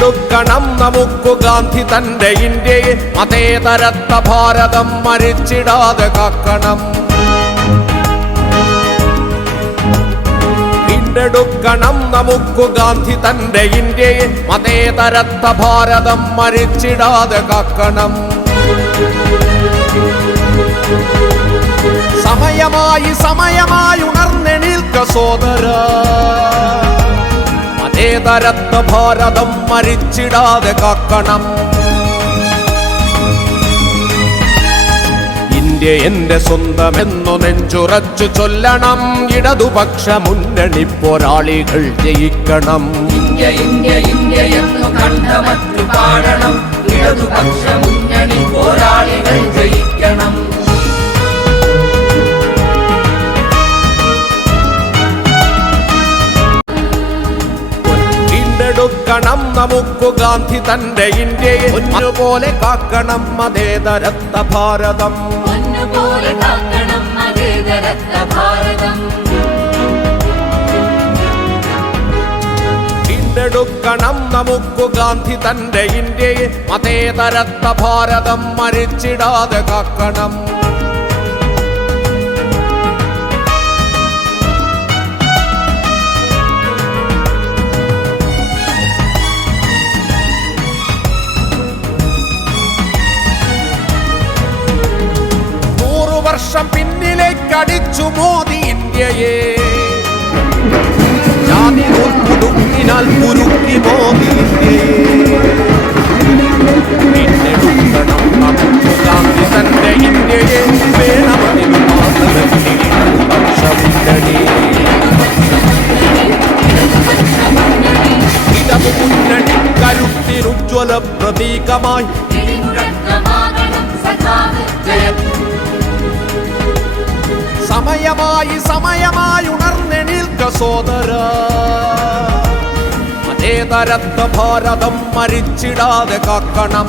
വീണ്ടെടുക്കണം നമുക്കു ഗാന്ധി തന്റെ ഇന്ത്യയെ, മതേതരത്വ ഭാരതം മരിച്ചിടാതെ കാക്കണം. വീണ്ടെടുക്കണം നമുക്കു ഗാന്ധി തന്റെ ഇന്ത്യയെ, മതേതരത്വ ഭാരതം മരിച്ചിടാതെ കാക്കണം. സമയമായി ഉണർന്നെണീൽക്ക സോദരാ, മതേതരത്വ ഭാരതം മരിച്ചിടാതെ കാക്കണം. ഇന്ത്യ എന്റെ സ്വന്തമെന്നു നെഞ്ചുറച്ചു ചൊല്ലണം, ഇടതുപക്ഷ മുന്നണി പോരാളികൾ ജയിക്കണം. ഇന്ത്യ ഇന്ത്യ ഇന്ത്യ എന്നു കണ്ടമറ്റു പാടണം, ഇടതുപക്ഷ മുന്നണി പോരാളികൾ ജയിക്കണം. വീണ്ടെടുക്കണം നമുക്കു ഗാന്ധി തന്റെ ഇന്ത്യയെ, ഒന്നുപോലെ കാക്കണം മതേതരത്വ ഭാരതം. ഒന്നുപോലെ കാക്കണം മതേതരത്വ ഭാരതം. വീണ്ടെടുക്കണം നമുക്കു ഗാന്ധി തന്റെ ഇന്ത്യയെ, മതേതരത്വ ഭാരതം മരിച്ചിടാതെ കാക്കണം. വർഷം പിന്നിലേക്കടിച്ചു മോദി ഇന്ത്യയെ, ജാതി ഒത്തുടുക്കിനാൽ കുരുക്കി മോദി ഇന്ത്യയെ. വീണ്ടെടുക്കണം നമുക്കു ഗാന്ധി തന്റെ ഇന്ത്യയെ, വേണമതിനു മാത്രമെത്തി ഇടതുപക്ഷ മുന്നണി. ഇടതു മുന്നണി കരുത്തിനുജ്വല പ്രതീകമായി സമയമായി ഉണർന്നെണീൽക്ക സോദരാ, മതേതരത്വ ഭാരതം മരിച്ചിടാതെ കാക്കണം.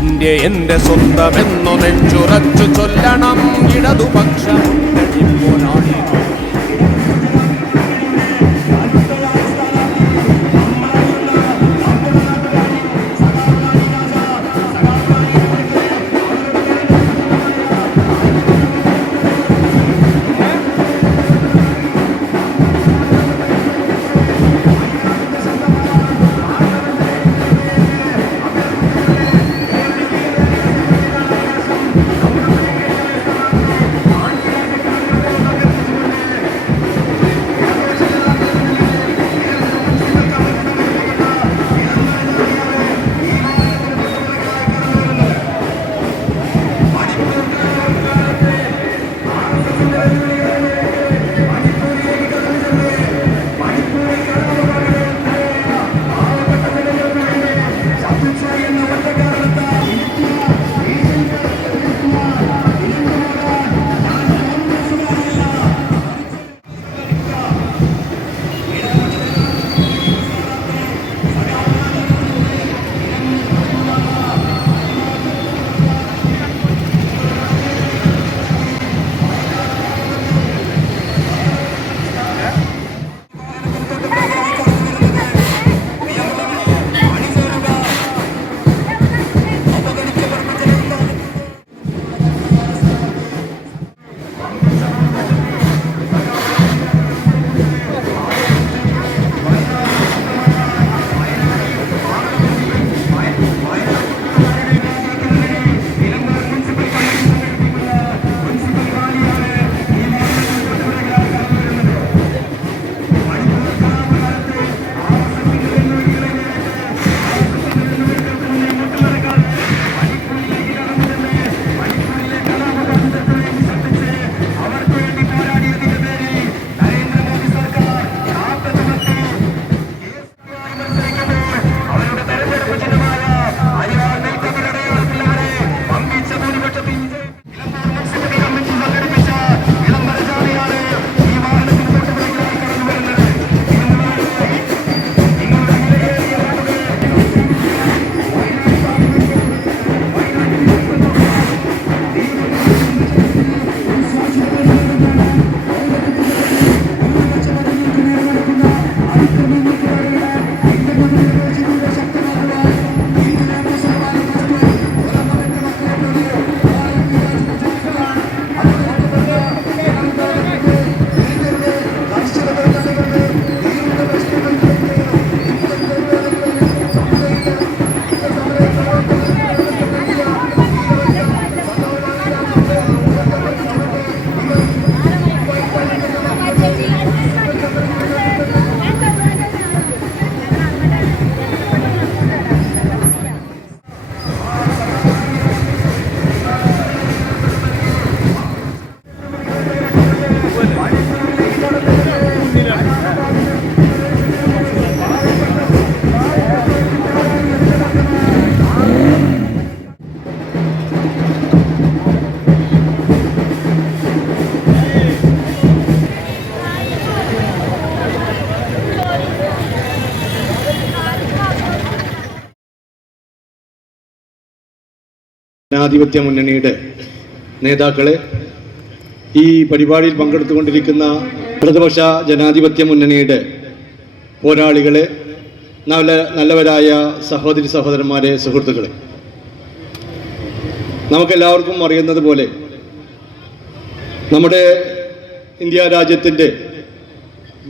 ഇന്ത്യ എന്റെ സ്വന്തമെന്നു നെഞ്ചുറച്ചു ചൊല്ലണം, ഇടതുപക്ഷ മുന്നണി പോരാളികൾ. ജനാധിപത്യ മുന്നണിയുടെ നേതാക്കളെ, ഈ പരിപാടിയിൽ പങ്കെടുത്തുകൊണ്ടിരിക്കുന്ന ഇടതുപക്ഷ ജനാധിപത്യ മുന്നണിയുടെ പോരാളികളെ, നല്ലവരായ സഹോദരി സഹോദരന്മാരെ, സുഹൃത്തുക്കളെ, നമുക്കെല്ലാവർക്കും അറിയുന്നത് പോലെ നമ്മുടെ ഇന്ത്യ രാജ്യത്തിൻ്റെ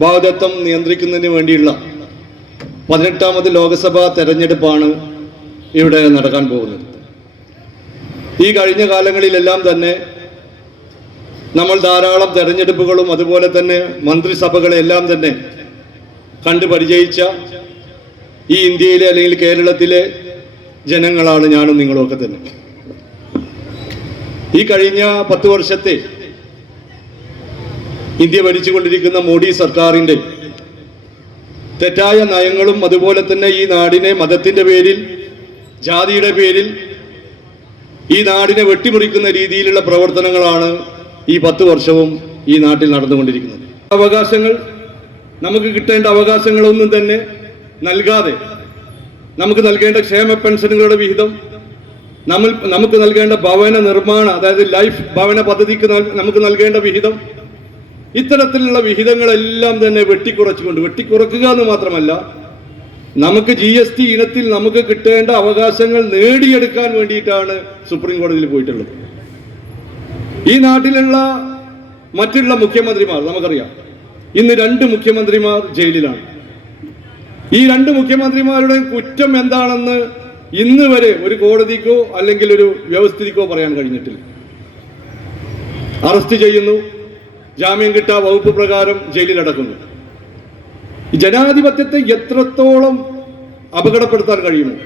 ഭാഗത്വം നിയന്ത്രിക്കുന്നതിന് വേണ്ടിയുള്ള 18ാമത് ലോക്സഭാ തെരഞ്ഞെടുപ്പാണ് ഇവിടെ നടക്കാൻ പോകുന്നത്. ഈ കഴിഞ്ഞ കാലങ്ങളിലെല്ലാം തന്നെ നമ്മൾ ധാരാളം തെരഞ്ഞെടുപ്പുകളും അതുപോലെ തന്നെ മന്ത്രിസഭകളെല്ലാം തന്നെ കണ്ടു പരിചയിച്ച ഈ ഇന്ത്യയിലെ അല്ലെങ്കിൽ കേരളത്തിലെ ജനങ്ങളാണ് ഞാനും നിങ്ങളുമൊക്കെ തന്നെ. ഈ കഴിഞ്ഞ 10 വർഷത്തെ ഇന്ത്യ ഭരിച്ചുകൊണ്ടിരിക്കുന്ന മോഡി സർക്കാരിൻ്റെ തെറ്റായ നയങ്ങളും അതുപോലെ തന്നെ ഈ നാടിനെ മതത്തിൻ്റെ പേരിൽ, ജാതിയുടെ പേരിൽ ഈ നാടിനെ വെട്ടിമുറിക്കുന്ന രീതിയിലുള്ള പ്രവർത്തനങ്ങളാണ് ഈ 10 വർഷവും ഈ നാട്ടിൽ നടന്നുകൊണ്ടിരിക്കുന്നത്. അവകാശങ്ങൾ, നമുക്ക് കിട്ടേണ്ട അവകാശങ്ങളൊന്നും തന്നെ നൽകാതെ, നമുക്ക് നൽകേണ്ട ക്ഷേമ പെൻഷനുകളുടെ വിഹിതം, നമുക്ക് നൽകേണ്ട ഭവന നിർമ്മാണ, അതായത് ലൈഫ് ഭവന പദ്ധതിക്ക് നമുക്ക് നൽകേണ്ട വിഹിതം, ഇത്തരത്തിലുള്ള വിഹിതങ്ങളെല്ലാം തന്നെ വെട്ടിക്കുറക്കുക എന്ന് മാത്രമല്ല, നമുക്ക് GST ഇനത്തിൽ നമുക്ക് കിട്ടേണ്ട അവകാശങ്ങൾ നേടിയെടുക്കാൻ വേണ്ടിയിട്ടാണ് സുപ്രീം കോടതിയിൽ പോയിട്ടുള്ളത്. ഈ നാട്ടിലുള്ള മറ്റുള്ള മുഖ്യമന്ത്രിമാർ, നമുക്കറിയാം, ഇന്ന് 2 മുഖ്യമന്ത്രിമാർ ജയിലിലാണ്. ഈ 2 മുഖ്യമന്ത്രിമാരുടെ കുറ്റം എന്താണെന്ന് ഇന്ന് വരെ ഒരു കോടതിക്കോ അല്ലെങ്കിൽ ഒരു വ്യവസ്ഥിതിക്കോ പറയാൻ കഴിഞ്ഞിട്ടില്ല. അറസ്റ്റ് ചെയ്യുന്നു, ജാമ്യം കിട്ടാ വകുപ്പ് പ്രകാരം ജയിലിലടക്കുന്നു. ജനാധിപത്യത്തെ എത്രത്തോളം അപകടപ്പെടുത്താൻ കഴിയുമോ?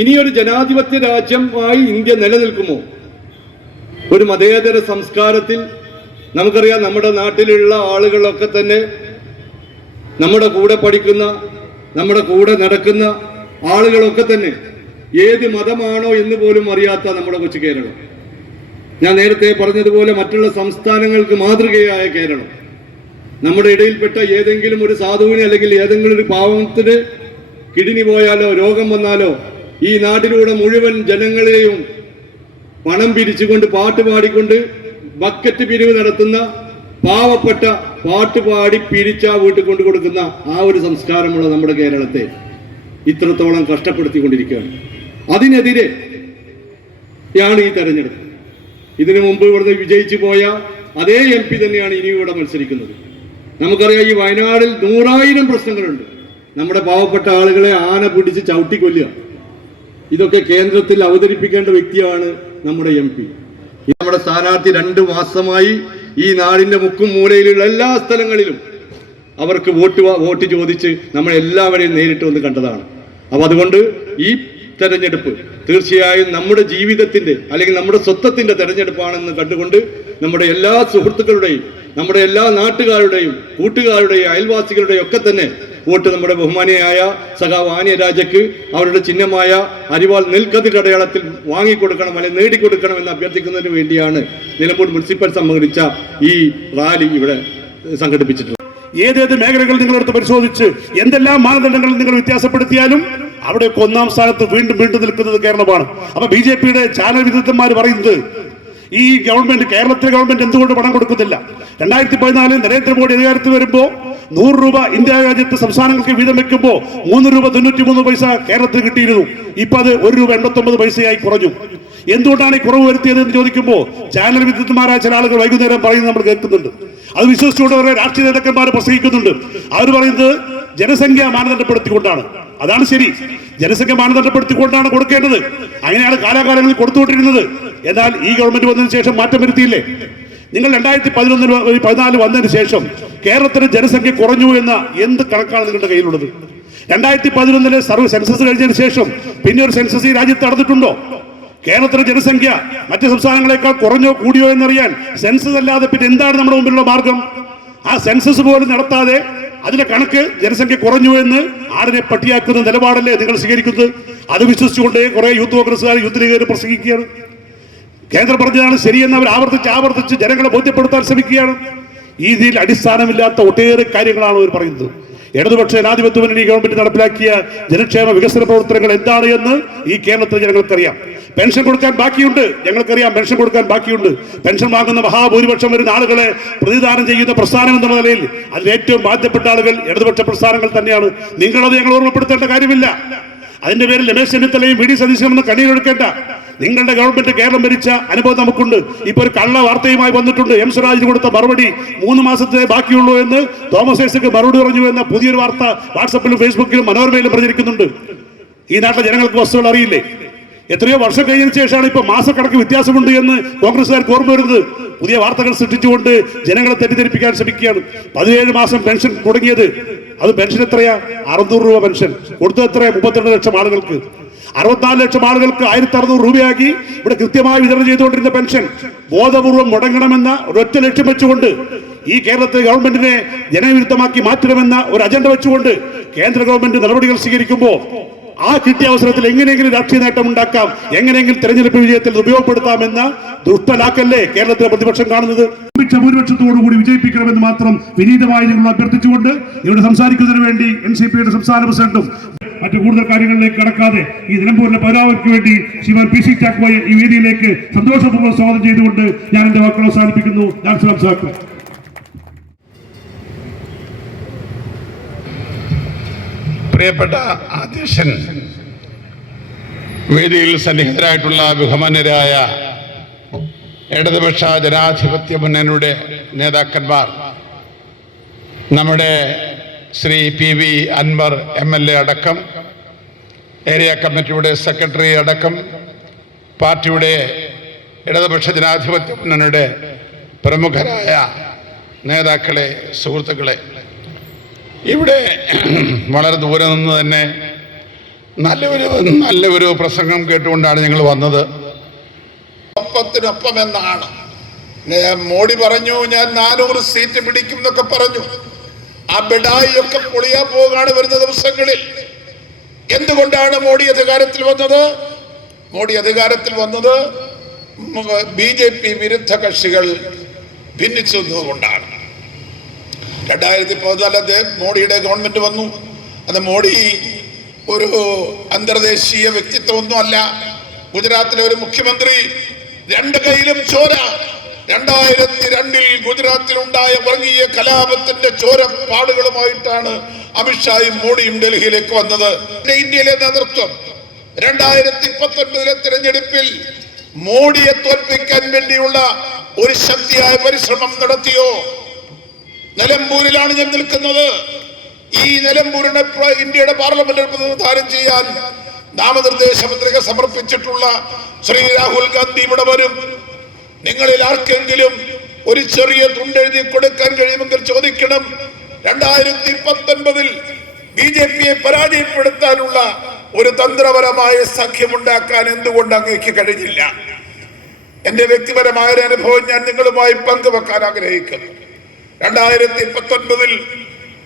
ഇനിയൊരു ജനാധിപത്യ രാജ്യമായി ഇന്ത്യ നിലനിൽക്കുമോ? ഒരു മതേതര സംസ്കാരത്തിൽ നമുക്കറിയാം, നമ്മുടെ നാട്ടിലുള്ള ആളുകളൊക്കെ തന്നെ, നമ്മുടെ കൂടെ പഠിക്കുന്ന, നമ്മുടെ കൂടെ നടക്കുന്ന ആളുകളൊക്കെ തന്നെ ഏത് മതമാണോ എന്ന് പോലും അറിയാത്ത നമ്മുടെ കൊച്ചു കേരളം, ഞാൻ നേരത്തെ പറഞ്ഞതുപോലെ മറ്റുള്ള സംസ്ഥാനങ്ങൾക്ക് മാതൃകയായ കേരളം, നമ്മുടെ ഇടയിൽപ്പെട്ട ഏതെങ്കിലും ഒരു സാധുവിന് അല്ലെങ്കിൽ ഏതെങ്കിലും ഒരു പാവത്തിന് കിഡ്നി പോയാലോ രോഗം വന്നാലോ ഈ നാട്ടിലൂടെ മുഴുവൻ ജനങ്ങളെയും പണം പിരിച്ചുകൊണ്ട്, പാട്ട് പാടിക്കൊണ്ട് ബക്കറ്റ് പിരിവ് നടത്തുന്ന പാവപ്പെട്ട, പാട്ടുപാടി പിരിച്ച വീട്ടിൽ കൊണ്ടു കൊടുക്കുന്ന ആ ഒരു സംസ്കാരമുള്ള നമ്മുടെ കേരളത്തെ ഇത്രത്തോളം കഷ്ടപ്പെടുത്തിക്കൊണ്ടിരിക്കുകയാണ്. അതിനെതിരെ യാണ് ഈ തെരഞ്ഞെടുപ്പ്. ഇതിനു മുമ്പ് ഇവിടുന്ന് വിജയിച്ചു പോയ അതേ MP തന്നെയാണ് ഇനി ഇവിടെ മത്സരിക്കുന്നത്. നമുക്കറിയാം, ഈ വയനാടിൽ 100,000 പ്രശ്നങ്ങളുണ്ട്. നമ്മുടെ പാവപ്പെട്ട ആളുകളെ ആന പിടിച്ച് ചവിട്ടിക്കൊല്ലുക, ഇതൊക്കെ കേന്ദ്രത്തിൽ അവതരിപ്പിക്കേണ്ട വ്യക്തിയാണ് നമ്മുടെ MP. നമ്മുടെ സ്ഥാനാർത്ഥി 2 മാസമായി ഈ നാടിന്റെ മുക്കും മൂലയിലുള്ള എല്ലാ സ്ഥലങ്ങളിലും അവർക്ക് വോട്ട് ചോദിച്ച് നമ്മളെല്ലാവരെയും നേരിട്ട് വന്ന് കണ്ടതാണ്. അപ്പൊ അതുകൊണ്ട് ഈ തെരഞ്ഞെടുപ്പ് തീർച്ചയായും നമ്മുടെ ജീവിതത്തിന്റെ അല്ലെങ്കിൽ നമ്മുടെ സ്വത്വത്തിന്റെ തെരഞ്ഞെടുപ്പാണെന്ന് കണ്ടുകൊണ്ട് നമ്മുടെ എല്ലാ സുഹൃത്തുക്കളുടെയും, നമ്മുടെ എല്ലാ നാട്ടുകാരുടെയും, കൂട്ടുകാരുടെയും, അയൽവാസികളുടെയും ഒക്കെ തന്നെ വോട്ട് നമ്മുടെ ബഹുമാനിയായ സഖാവ് ആന്യ രാജയ്ക്ക് അവരുടെ ചിഹ്നമായ അരിവാൾ നെൽക്കതിർ അടയാളത്തിൽ വാങ്ങിക്കൊടുക്കണം അല്ലെങ്കിൽ നേടിക്കൊടുക്കണം എന്ന് അഭ്യർത്ഥിക്കുന്നതിന് വേണ്ടിയാണ് നിലമ്പൂർ മുനിസിപ്പൽ സംഘടിപ്പിച്ച ഈ റാലി ഇവിടെ സംഘടിപ്പിച്ചിട്ടുള്ളത്. ഏതേത് മേഖലകൾ നിങ്ങളെടുത്ത് പരിശോധിച്ച് എന്തെല്ലാം മാനദണ്ഡങ്ങൾ നിങ്ങൾ വ്യത്യാസപ്പെടുത്തിയാലും അവിടെയൊക്കെ 1ാം സ്ഥാനത്ത് വീണ്ടും നിൽക്കുന്നത് കേരളമാണ്. അപ്പൊ BJPയുടെ ചാനൽ വിദഗ്ധന്മാർ പറയുന്നത്, ഈ ഗവൺമെന്റ്, കേരളത്തിലെ ഗവൺമെന്റ് എന്തുകൊണ്ട് പണം കൊടുക്കുന്നില്ല? 2014 നരേന്ദ്രമോദി അധികാരത്തിൽ വരുമ്പോൾ 100 രൂപ ഇന്ത്യ രാജ്യത്ത് സംസ്ഥാനങ്ങൾക്ക് വീതം വെക്കുമ്പോൾ 3 രൂപ 93 പൈസ കേരളത്തിൽ കിട്ടിയിരുന്നു. ഇപ്പൊ അത് 1 രൂപ 89 പൈസയായി കുറഞ്ഞു. എന്തുകൊണ്ടാണ് ഈ കുറവ് വരുത്തിയത് എന്ന് ചോദിക്കുമ്പോൾ ചാനൽ വിദഗ്ധന്മാരായ ചില ആളുകൾ വൈകുന്നേരം പറയുന്നത് നമ്മൾ കേൾക്കുന്നുണ്ട്. അത് വിശ്വസിച്ചുകൊണ്ട് അവരെ രാഷ്ട്രീയ നേതാക്കന്മാർ പ്രസംഗിക്കുന്നുണ്ട്. അവർ പറയുന്നത് ജനസംഖ്യ മാനദണ്ഡപ്പെടുത്തിക്കൊണ്ടാണ്. അതാണ് ശരി, ജനസംഖ്യ മാനദണ്ഡപ്പെടുത്തിക്കൊണ്ടാണ് കൊടുക്കേണ്ടത്. അങ്ങനെയാണ് കാലാകാലങ്ങളിൽ കൊടുത്തുകൊണ്ടിരുന്നത്. എന്നാൽ ഈ ഗവൺമെന്റ് വന്നതിന് ശേഷം മാറ്റം വരുത്തിയില്ലേ? നിങ്ങൾ 2014 വന്നതിന് ശേഷം കേരളത്തിന്റെ ജനസംഖ്യ കുറഞ്ഞു എന്ന എന്ത് കണക്കാണ് നിങ്ങളുടെ കയ്യിലുള്ളത്? 2011 സെൻസസ് കഴിഞ്ഞതിന് ശേഷം പിന്നെ ഒരു സെൻസസ് ഈ രാജ്യത്ത് നടന്നിട്ടുണ്ടോ? കേരളത്തിലെ ജനസംഖ്യ മറ്റ് സംസ്ഥാനങ്ങളെക്കാൾ കുറഞ്ഞോ കൂടിയോ എന്നറിയാൻ സെൻസസ് അല്ലാതെ പിന്നെ എന്താണ് നമ്മുടെ മുമ്പിലുള്ള മാർഗം? ആ സെൻസസ് പോലും നടത്താതെ അതിന്റെ കണക്ക് ജനസംഖ്യ കുറഞ്ഞു എന്ന് ആടിനെ പട്ടിയാക്കുന്ന നിലപാടല്ലേ നിങ്ങൾ സ്വീകരിക്കുന്നത്? അത് വിശ്വസിച്ചുകൊണ്ട് കുറെ യൂത്ത് കോൺഗ്രസ്സുകാർ, യൂത്ത് ലീഗുകാർ പ്രസംഗിക്കുകയാണ്. കേന്ദ്രം പറഞ്ഞതാണ് ശരിയെന്ന് അവർ ആവർത്തിച്ച് ജനങ്ങളെ ബോധ്യപ്പെടുത്താൻ ശ്രമിക്കുകയാണ്. ഈ രീതിയിൽ അടിസ്ഥാനമില്ലാത്ത ഒട്ടേറെ കാര്യങ്ങളാണ് അവർ പറയുന്നത്. ഇടതുപക്ഷ ജനാധിപത്യ മുന്നണി ഗവൺമെന്റ് നടപ്പിലാക്കിയ ജനക്ഷേമ വികസന പ്രവർത്തനങ്ങൾ എന്താണ് എന്ന് ഈ കേരളത്തിൽ ജനങ്ങൾക്കറിയാം. പെൻഷൻ കൊടുക്കാൻ ബാക്കിയുണ്ട്, ഞങ്ങൾക്കറിയാം പെൻഷൻ കൊടുക്കാൻ ബാക്കിയുണ്ട്. പെൻഷൻ വാങ്ങുന്ന മഹാഭൂരിപക്ഷം വരുന്ന ആളുകളെ പ്രതിദാനം ചെയ്യുന്ന പ്രസ്ഥാനം എന്നുള്ള നിലയിൽ അതിൽ ഏറ്റവും ബാധ്യപ്പെട്ട ആളുകൾ ഇടതുപക്ഷ പ്രസ്ഥാനങ്ങൾ തന്നെയാണ്. നിങ്ങളത് ഞങ്ങൾ ഓർമ്മപ്പെടുത്തേണ്ട കാര്യമില്ല. അതിന്റെ പേരിൽ രമേശ് ചെന്നിത്തലയും വി ഡി സതീശനും കണ്ണീരൊടുക്കേണ്ട. നിങ്ങളുടെ ഗവൺമെന്റ് കേരളം ഭരിച്ച അനുഭവം നമുക്കുണ്ട്. ഇപ്പൊ ഒരു കള്ള വാർത്തയുമായി വന്നിട്ടുണ്ട്. എം സ്വരാജിന് കൊടുത്ത മറുപടി 3 മാസത്തെ ബാക്കിയുള്ളൂ എന്ന് തോമസ് ഐസക് മറുപടി പറഞ്ഞു എന്ന പുതിയൊരു വാർത്ത വാട്സപ്പിലും ഫേസ്ബുക്കിലും മനോരമയിലും പ്രചരിക്കുന്നുണ്ട്. ഈ നാട്ടിലെ ജനങ്ങൾക്ക് വസ്തുക്കൾ അറിയില്ലേ? എത്രയോ വർഷം കഴിഞ്ഞതിന് ശേഷമാണ് ഇപ്പൊ മാസക്കണക്ക് വ്യത്യാസമുണ്ട് എന്ന് കോൺഗ്രസ്സുകാർക്ക് ഓർമ്മ വരുന്നത്. പുതിയ വാർത്തകൾ സൃഷ്ടിച്ചുകൊണ്ട് ജനങ്ങളെ തെറ്റിദ്ധരിപ്പിക്കാൻ ശ്രമിക്കുകയാണ്. 17 മാസം പെൻഷൻ തുടങ്ങിയത്, അത് പെൻഷൻ എത്രയാ? 600 രൂപ പെൻഷൻ കൊടുത്തത് എത്രയാ? 32 ലക്ഷം ആളുകൾക്ക്. 64 ലക്ഷം ആളുകൾക്ക് 1600 രൂപയാക്കി ഇവിടെ കൃത്യമായി വിതരണം ചെയ്തുകൊണ്ടിരുന്ന പെൻഷൻ ബോധപൂർവം മുടങ്ങണമെന്ന ഒരൊറ്റ ലക്ഷ്യം വെച്ചുകൊണ്ട് ഈ കേരളത്തിലെ ഗവൺമെന്റിനെ ജനവിരുദ്ധമാക്കി മാറ്റണമെന്ന ഒരു അജണ്ട വെച്ചുകൊണ്ട് കേന്ദ്ര ഗവൺമെന്റ് നടപടികൾ സ്വീകരിക്കുമ്പോൾ ആ കിട്ടിയ അവസരത്തിൽ എങ്ങനെയെങ്കിലും രാഷ്ട്രീയ നേട്ടം ഉണ്ടാക്കാം, എങ്ങനെയെങ്കിലും തെരഞ്ഞെടുപ്പ് വിജയത്തിൽ ഉപയോഗപ്പെടുത്താമെന്ന ദുഷ്ടലാക്കല്ലേ കേരളത്തിലെ പ്രതിപക്ഷം കാണുന്നത്? ഭൂരിപക്ഷത്തോടുകൂടി വിജയിപ്പിക്കണമെന്ന് മാത്രം വിനീതമായി നിങ്ങൾ അഭ്യർത്ഥിച്ചുകൊണ്ട് ഇവിടെ സംസാരിക്കുന്നതിന് വേണ്ടി NCPയുടെ സംസ്ഥാന പ്രസിഡന്റും മറ്റു കൂടുതൽ കാര്യങ്ങളിലേക്ക് കടക്കാതെ ഈ നിലമ്പൂരിലെ പൗരാവലിക്ക് വേണ്ടി ശ്രീമാൻ PC ചാക്കോയെ ഈ വേദിയിലേക്ക് സന്തോഷപൂർവ്വം സ്വാഗതം ചെയ്തുകൊണ്ട് ഞാൻ എന്റെ വാക്കുകൾ അവസാനിപ്പിക്കുന്നു. ഞാൻ മനസ്സിലാക്കുക. പ്രിയപ്പെട്ട അധ്യക്ഷൻ, വേദിയിൽ സന്നിഹിതരായിട്ടുള്ള ബഹുമാന്യരായ ഇടതുപക്ഷ ജനാധിപത്യ മുന്നണിയുടെ നേതാക്കന്മാർ, നമ്മുടെ ശ്രീ PV അൻവർ MLA അടക്കം, ഏരിയ കമ്മിറ്റിയുടെ സെക്രട്ടറി അടക്കം, പാർട്ടിയുടെ ഇടതുപക്ഷ ജനാധിപത്യ മുന്നണിയുടെ പ്രമുഖരായ നേതാക്കളെ, സുഹൃത്തുക്കളെ, ഇവിടെ വളരെ ദൂരെ നിന്ന് തന്നെ നല്ലൊരു പ്രസംഗം കേട്ടുകൊണ്ടാണ് ഞങ്ങൾ വന്നത്. ഒപ്പത്തിനൊപ്പം എന്നാണ് മോഡി പറഞ്ഞു, ഞാൻ 400 സീറ്റ് പിടിക്കും എന്നൊക്കെ പറഞ്ഞു. ആ ബെഡായി ഒക്കെ പൊളിയാ പോകാണ് വരുന്ന ദിവസങ്ങളിൽ. എന്തുകൊണ്ടാണ് മോഡി അധികാരത്തിൽ വന്നത്? മോഡി അധികാരത്തിൽ വന്നത് BJP വിരുദ്ധ കക്ഷികൾ ഭിന്നിച്ചതുകൊണ്ടാണ്. 2014 മോഡിയുടെ ഗവൺമെന്റ് വന്നു. അത് മോഡി ഒരു അന്തർദേശീയ വ്യക്തിത്വമൊന്നും അല്ല. ഗുജറാത്തിലെ ഒരു മുഖ്യമന്ത്രി, 2 കൈയിലും ചോര. 2002 ഗുജറാത്തിലുണ്ടായ വർഗീയ കലാപത്തിന്റെ ചോരപ്പാടുകളുമായിട്ടാണ് അമിത്ഷായും മോഡിയും ഡൽഹിയിലേക്ക് വന്നത്. ഇന്ത്യയിലെ നേതൃത്വം 2019 തെരഞ്ഞെടുപ്പിൽ മോഡിയെ തോൽപ്പിക്കാൻ വേണ്ടിയുള്ള ഒരു ശക്തിയായ പരിശ്രമം നടത്തിയോ? നിലമ്പൂരിലാണ് ഞാൻ നിൽക്കുന്നത്. ഈ നിലമ്പൂരിനെ ഇന്ത്യയുടെ പാർലമെന്റിൽ പ്രതിനിധാനം ചെയ്യാൻ നാമനിർദ്ദേശ പത്രിക സമർപ്പിച്ചിട്ടുള്ള ശ്രീ രാഹുൽ ഗാന്ധി ഇവിടെ വരും. നിങ്ങളിൽ ആർക്കെങ്കിലും ഒരു ചെറിയ തുണ്ടെഴുതി കൊടുക്കാൻ കഴിയുമെങ്കിൽ ചോദിക്കണം. 2019 BJPയെ പരാജയപ്പെടുത്താനുള്ള ഒരു തന്ത്രപരമായ സഖ്യമുണ്ടാക്കാൻ എന്തുകൊണ്ട് അങ്ങേക്ക് കഴിഞ്ഞില്ല? എന്റെ വ്യക്തിപരമായ ഒരു അനുഭവം ഞാൻ നിങ്ങളുമായി പങ്കുവെക്കാൻ ആഗ്രഹിക്കുന്നു. 2019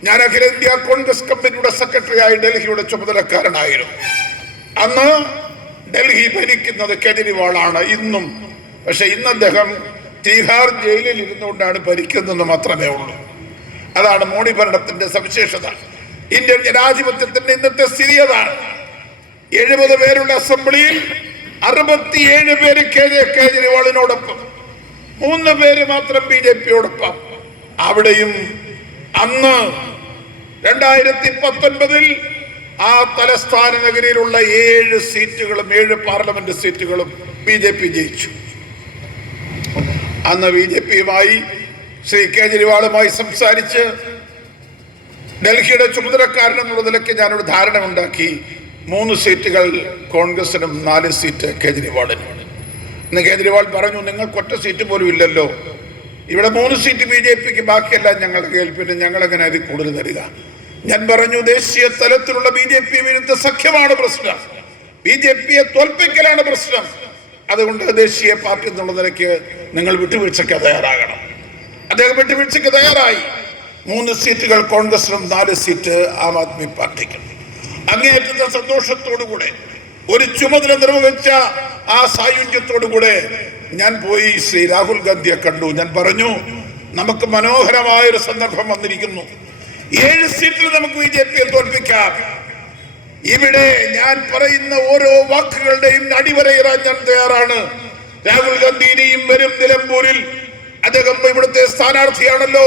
ഞാൻ അഖിലേന്ത്യാ കോൺഗ്രസ് കമ്മിറ്റിയുടെ സെക്രട്ടറിയായി ഡൽഹിയുടെ ചുമതലക്കാരനായിരുന്നു. അന്ന് ഡൽഹി ഭരിക്കുന്നത് കേജ്രിവാളാണ് ഇന്നും. പക്ഷെ ഇന്ന് അദ്ദേഹം തീഹാർ ജയിലിൽ ഇരുന്നുകൊണ്ടാണ് ഭരിക്കുന്നതെന്ന് മാത്രമേ ഉള്ളൂ. അതാണ് മോഡി ഭരണത്തിന്റെ സവിശേഷത. ഇന്ത്യൻ ജനാധിപത്യത്തിന്റെ ഇന്നത്തെ സ്ഥിതി അതാണ്. 70 പേരുള്ള അസംബ്ലിയിൽ 67 പേര് കേജ്രിവാളിനോടൊപ്പം, 3 പേര് മാത്രം BJPയോടൊപ്പം. അവിടെയും അന്ന് 2019 ആ തലസ്ഥാന നഗരിയിലുള്ള 7 സീറ്റുകളും 7 പാർലമെന്റ് സീറ്റുകളും BJP ജയിച്ചു. അന്ന് BJPയുമായി ശ്രീ കേജ്രിവാളുമായി സംസാരിച്ച് ഡൽഹിയുടെ ചുമതലക്കാരൻ എന്നുള്ള നിലയ്ക്ക് ഞാനൊരു ധാരണ ഉണ്ടാക്കി. 3 സീറ്റുകൾ കോൺഗ്രസിനും 4 സീറ്റ് കേജ്രിവാളിനും. ഇന്ന് കേജ്രിവാൾ പറഞ്ഞു, നിങ്ങൾക്ക് ഒറ്റ സീറ്റ് പോലും ഇല്ലല്ലോ, ഇവിടെ 3 സീറ്റ് BJPക്ക്, ബാക്കിയെല്ലാം ഞങ്ങളുടെ കയ്യിൽ, പിന്നെ ഞങ്ങളെങ്ങനെ അതിൽ കൂടുതൽ തരിക? ഞാൻ പറഞ്ഞു, ദേശീയ തലത്തിലുള്ള BJP വിരുദ്ധ സഖ്യമാണ് പ്രശ്നം, BJPയെ തോൽപ്പിക്കലാണ് പ്രശ്നം. അതുകൊണ്ട് ദേശീയ പാർട്ടി എന്നുള്ള നിലയ്ക്ക് നിങ്ങൾ വിട്ടുവീഴ്ചയ്ക്ക് തയ്യാറാകണം. അദ്ദേഹം വിട്ടുവീഴ്ചയ്ക്ക് തയ്യാറായി. 3 സീറ്റുകൾ കോൺഗ്രസിനും 4 സീറ്റ് ആം ആദ്മി പാർട്ടിക്കും. അങ്ങേയറ്റത്തെ സന്തോഷത്തോടുകൂടെ, ഒരു ചുമതല നിർവഹിച്ച ആ സായുജ്യത്തോടുകൂടെ ഞാൻ പോയി ശ്രീ രാഹുൽ ഗാന്ധിയെ കണ്ടു. ഞാൻ പറഞ്ഞു, നമുക്ക് മനോഹരമായൊരു സന്ദർഭം വന്നിരിക്കുന്നു. 7 സീറ്റിൽ നമുക്ക് BJP-യെ തോൽപ്പിക്കാം. ഇവിടെ ഞാൻ പറയുന്ന ഓരോ വാക്കുകളുടെയും അടിവരയിടാൻ ഞാൻ തയ്യാറാണ്. രാഹുൽ ഗാന്ധി ഇനിയും വരും നിലമ്പൂരിൽ. അദ്ദേഹം ഇവിടുത്തെ സ്ഥാനാർത്ഥിയാണല്ലോ.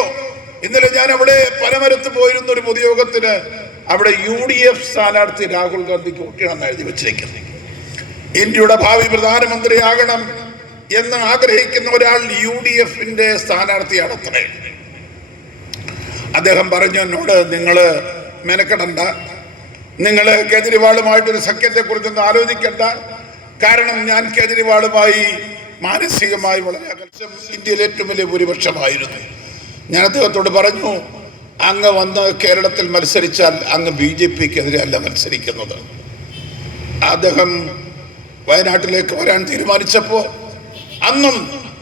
ഇന്നലെ ഞാൻ അവിടെ പനമരത്ത് പോയിരുന്ന ഒരു പൊതുയോഗത്തിന് അവിടെ UDF സ്ഥാനാർത്ഥി രാഹുൽ ഗാന്ധിക്ക് വോട്ടിയാണെന്ന് എഴുതി വെച്ചിരിക്കുന്നത്. ഇന്ത്യയുടെ ഭാവി പ്രധാനമന്ത്രിയാകണം എന്ന് ആഗ്രഹിക്കുന്ന ഒരാൾ UDF-ന്റെ സ്ഥാനാർത്ഥിയാണ് അത്രേ. അദ്ദേഹം പറഞ്ഞു എന്നോട്, നിങ്ങൾ മെനക്കെടണ്ട, നിങ്ങൾ കേജ്രിവാളുമായിട്ടൊരു സഖ്യത്തെക്കുറിച്ചൊന്നും ആലോചിക്കണ്ട. കാരണം ഞാൻ കേജ്രിവാളുമായി മാനസികമായി വളരെ അകൽച്ച, ഇന്ത്യയിലെ ഏറ്റവും വലിയ ഭൂരിപക്ഷമായിരുന്നു. ഞാൻ അദ്ദേഹത്തോട് പറഞ്ഞു, അങ്ങ് വന്ന് കേരളത്തിൽ മത്സരിച്ചാൽ അങ്ങ് BJP-ക്കെതിരെ അല്ല മത്സരിക്കുന്നത്. അദ്ദേഹം വയനാട്ടിലേക്ക് വരാൻ തീരുമാനിച്ചപ്പോൾ അന്നും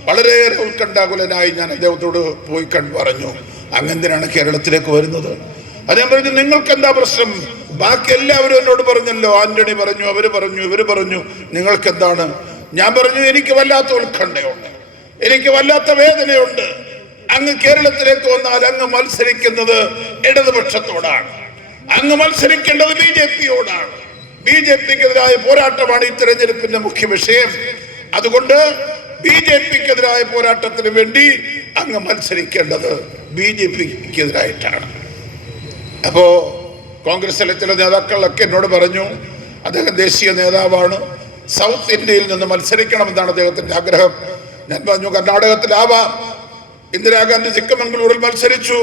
വളരെയേറെ ഉത്കണ്ഠാകുലനായി ഞാൻ അദ്ദേഹത്തോട് പോയി പറഞ്ഞു, അങ്ങെന്തിനാണ് കേരളത്തിലേക്ക് വരുന്നത്? അദ്ദേഹം പറഞ്ഞു, നിങ്ങൾക്ക് എന്താ പ്രശ്നം? ബാക്കി എല്ലാവരും എന്നോട് പറഞ്ഞല്ലോ, ആന്റണി പറഞ്ഞു, അവര് പറഞ്ഞു, ഇവര് പറഞ്ഞു, നിങ്ങൾക്ക് എന്താണ്? ഞാൻ പറഞ്ഞു, എനിക്ക് വല്ലാത്ത ഉത്കണ്ഠയുണ്ട്, എനിക്ക് വല്ലാത്ത വേദനയുണ്ട്. അങ്ങ് കേരളത്തിലേക്ക് വന്നാൽ അങ്ങ് മത്സരിക്കുന്നത് ഇടതുപക്ഷത്തോടാണ്, അങ്ങ് മത്സരിക്കേണ്ടത് BJP-യോടാണ്. BJP-ക്കെതിരായ പോരാട്ടമാണ് ഈ തെരഞ്ഞെടുപ്പിന്റെ മുഖ്യ വിഷയം. അതുകൊണ്ട് BJP-ക്കെതിരായ പോരാട്ടത്തിന് വേണ്ടി അങ്ങ് മത്സരിക്കേണ്ടത് BJP-ക്കെതിരായിട്ടാണ്. അപ്പോ കോൺഗ്രസിലെ ചില നേതാക്കളൊക്കെ എന്നോട് പറഞ്ഞു, അദ്ദേഹം ദേശീയ നേതാവാണ്, സൗത്ത് ഇന്ത്യയിൽ നിന്ന് മത്സരിക്കണമെന്നാണ് അദ്ദേഹത്തിന്റെ ആഗ്രഹം. ഞാൻ പറഞ്ഞു, കർണാടകത്തിലാവാം. ഇന്ദിരാഗാന്ധി ചിക്കമംഗളൂരിൽ മത്സരിച്ചു,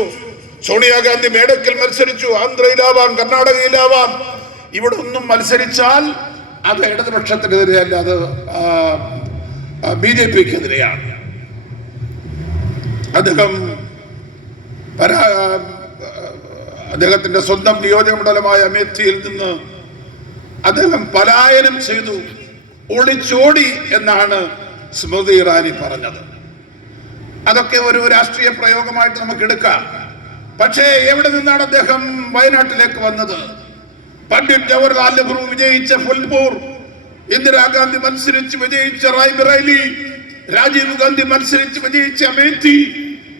സോണിയാഗാന്ധി മേഡക്കിൽ മത്സരിച്ചു, ആന്ധ്രയിലാവാം, കർണാടകയിലാവാം. ഇവിടെ ഒന്നും മത്സരിച്ചാൽ അത് ഇടതുപക്ഷത്തിനെതിരെ അല്ല, അത് BJP-ക്കെതിരെയാണ്. അദ്ദേഹത്തിന്റെ സ്വന്തം നിയോജകമണ്ഡലമായ അമേഠിയിൽ നിന്ന് അദ്ദേഹം പലായനം ചെയ്തു, ഒളിച്ചോടി എന്നാണ് സ്മൃതി ഇറാനി പറഞ്ഞത്. അതൊക്കെ ഒരു രാഷ്ട്രീയ പ്രയോഗമായിട്ട് നമുക്ക് എടുക്കാം. പക്ഷേ എവിടെ നിന്നാണ് അദ്ദേഹം വയനാട്ടിലേക്ക് വന്നത്? പണ്ഡിറ്റ് ജവഹർലാൽ നെഹ്റു വിജയിച്ച ഫുൽപൂർ, ഇന്ദിരാഗാന്ധി മത്സരിച്ച് വിജയിച്ച റായ്ബറേലി, രാജീവ് ഗാന്ധി മത്സരിച്ച് വിജയിച്ച അമേഠി,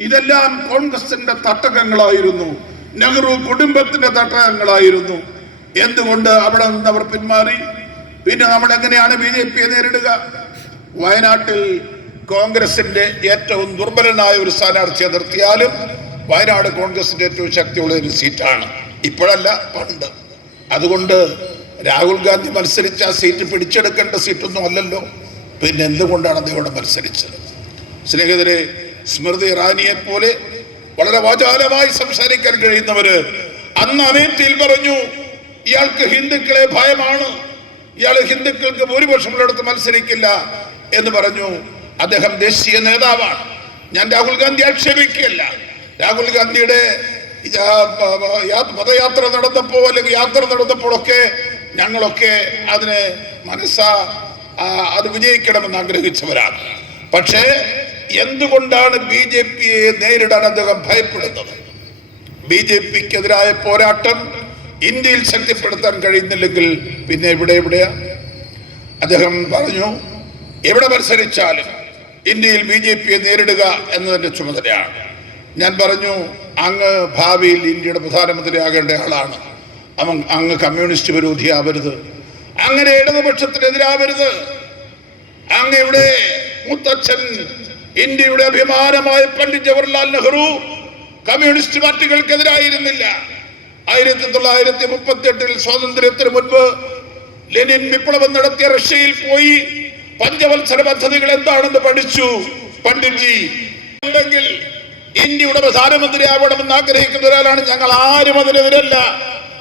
ഇതെല്ലാം കോൺഗ്രസിന്റെ തട്ടകങ്ങളായിരുന്നു, നെഹ്റു കുടുംബത്തിന്റെ തട്ടകങ്ങളായിരുന്നു. എന്തുകൊണ്ട് അവിടെ നിന്ന് അവർ പിന്മാറി? പിന്നെ നമ്മൾ എങ്ങനെയാണ് BJP-യെ നേരിടുക? വയനാട്ടിൽ കോൺഗ്രസിന്റെ ഏറ്റവും ദുർബലനായ ഒരു സ്ഥാനാർത്ഥിയെ നിർത്തിയാലും വയനാട് കോൺഗ്രസിന്റെ ഏറ്റവും ശക്തിയുള്ള ഒരു സീറ്റാണ്. ഇപ്പോഴല്ല, പണ്ട്. അതുകൊണ്ട് രാഹുൽ ഗാന്ധി മത്സരിച്ച ആ സീറ്റ് പിടിച്ചെടുക്കേണ്ട സീറ്റൊന്നും അല്ലല്ലോ. പിന്നെ എന്തുകൊണ്ടാണ് അദ്ദേഹം മത്സരിച്ചത്? സ്നേഹിതരെ, സ്മൃതി ഇറാനിയെ പോലെ വളരെ വാചാലമായി സംസാരിക്കാൻ കഴിയുന്നവര് അന്ന് അമേഠിയിൽ പറഞ്ഞു, ഇയാൾക്ക് ഹിന്ദുക്കളെ ഭയമാണ്, ഇയാൾ ഹിന്ദുക്കൾക്ക് ഭൂരിപക്ഷമുള്ളിടത്ത് മത്സരിക്കില്ല എന്ന് പറഞ്ഞു. അദ്ദേഹം ദേശീയ നേതാവാണ്. ഞാൻ രാഹുൽ ഗാന്ധി ആക്ഷേപിക്കുകയല്ല. രാഹുൽ ഗാന്ധിയുടെ പദയാത്ര നടന്നപ്പോ അല്ലെങ്കിൽ യാത്ര നടന്നപ്പോഴൊക്കെ ഞങ്ങളൊക്കെ അതിനെ അത് വിജയിക്കണമെന്ന് ആഗ്രഹിച്ചവരാണ്. പക്ഷേ എന്തുകൊണ്ടാണ് BJP-യെ നേരിടാൻ അദ്ദേഹം ഭയപ്പെടുന്നത്? BJP-ക്കെതിരായ പോരാട്ടം ഇന്ത്യയിൽ ശക്തിപ്പെടുത്താൻ കഴിയുന്നില്ലെങ്കിൽ പിന്നെ എവിടെയാ? അദ്ദേഹം പറഞ്ഞു, എവിടെ മത്സരിച്ചാലും ഇന്ത്യയിൽ BJP-യെ നേരിടുക എന്നതിന്റെ ചുമതലയാണ്. ഞാൻ പറഞ്ഞു, അങ്ങ് ഭാവിയിൽ ഇന്ത്യയുടെ പ്രധാനമന്ത്രിയാകേണ്ട ആളാണ്, അങ്ങ് കമ്മ്യൂണിസ്റ്റ് വിരോധിയാവരുത്, അങ്ങനെ ഇടതുപക്ഷത്തിനെതിരാവരുത്. അങ്ങയുടെ മുത്തച്ഛൻ ഇന്ത്യയുടെ അഭിമാനമായ പണ്ഡിറ്റ് ജവഹർലാൽ നെഹ്റു കമ്മ്യൂണിസ്റ്റ് പാർട്ടികൾക്കെതിരായിരുന്നില്ല. 1938 സ്വാതന്ത്ര്യത്തിന് മുൻപ് ലെനിൻ വിപ്ലവം നടത്തിയ റഷ്യയിൽ പോയി പഞ്ചവത്സര പദ്ധതികൾ എന്താണെന്ന് പഠിച്ചു പണ്ഡിറ്റ്ജി. ഉണ്ടെങ്കിൽ ഇന്ത്യയുടെ പ്രധാനമന്ത്രിയാവണമെന്ന് ആഗ്രഹിക്കുന്ന ഒരാളാണ് ഞങ്ങൾ. ആരും അതിനെതിരല്ല.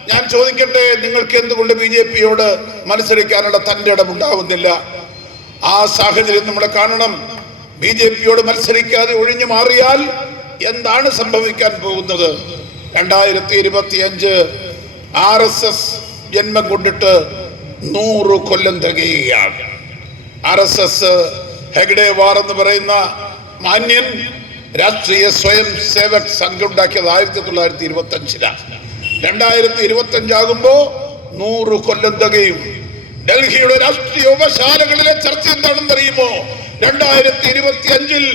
ഞാൻ ചോദിക്കട്ടെ, നിങ്ങൾക്ക് എന്തുകൊണ്ട് BJP-യോട് മത്സരിക്കാനുള്ള തന്റെ ഇടമുണ്ടാവുന്നില്ല? ആ സാഹചര്യം നമ്മൾ കാണണം. BJP-യോട് മത്സരിക്കാതെ ഒഴിഞ്ഞു മാറിയാൽ എന്താണ് സംഭവിക്കാൻ പോകുന്നത്? 2025 RSS ജന്മം കൊണ്ടിട്ട് 100 കൊല്ലം തികയുകയാണ്. RSS ഹെഗ്ഡേവാർ എന്ന് പറയുന്ന മാന്യൻ രാഷ്ട്രീയ സ്വയം സേവക് സംഘം ഉണ്ടാക്കിയത് 1925-ലാണ്. 2025 ആകുമ്പോ 100 കൊല്ലം തികയും. ഡൽഹിയുടെ രാഷ്ട്രീയ ഉപശാലകളിലെ ചർച്ച എന്താണെന്ന് അറിയുമോ? 2025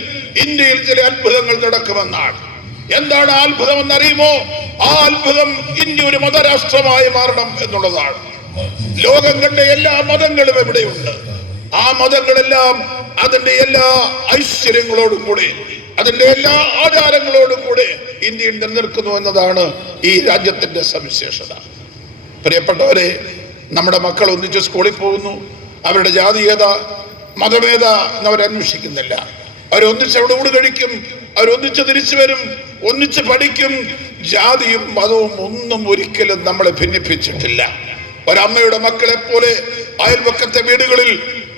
ഇന്ത്യയിൽ ചില അത്ഭുതങ്ങൾ നടക്കുമെന്നാണ്. എന്താണ് ആ അത്ഭുതം എന്നറിയുമോ? ആ അത്ഭുതം ഇന്ത്യ ഒരു മതരാഷ്ട്രമായി മാറണം എന്നുള്ളതാണ്. ലോകം കണ്ട എല്ലാ മതങ്ങളും എവിടെയുണ്ട്. ആ മതങ്ങളെല്ലാം അതിന്റെ എല്ലാ ഐശ്വര്യങ്ങളോടും കൂടി, അതിന്റെ എല്ലാ ആചാരങ്ങളോടും കൂടി ഇന്ത്യയിൽ നിലനിൽക്കുന്നു എന്നതാണ് ഈ രാജ്യത്തിന്റെ സവിശേഷത. പ്രിയപ്പെട്ടവരെ, നമ്മുടെ മക്കൾ ഒന്നിച്ച് സ്കൂളിൽ പോകുന്നു. അവരുടെ ജാതീയത, മതമേത എന്നവരന്വേഷിക്കുന്നില്ല. അവരൊന്നിച്ച് അവിടെ ഊട് കഴിക്കും, അവരൊന്നിച്ച് തിരിച്ചു വരും, ഒന്നിച്ച് പഠിക്കും. ജാതിയും മതവും ഒന്നും ഒരിക്കലും നമ്മളെ ഭിന്നിപ്പിച്ചിട്ടില്ല. ഒരമ്മയുടെ മക്കളെ പോലെ അയൽപക്കത്തെ വീടുകളിൽ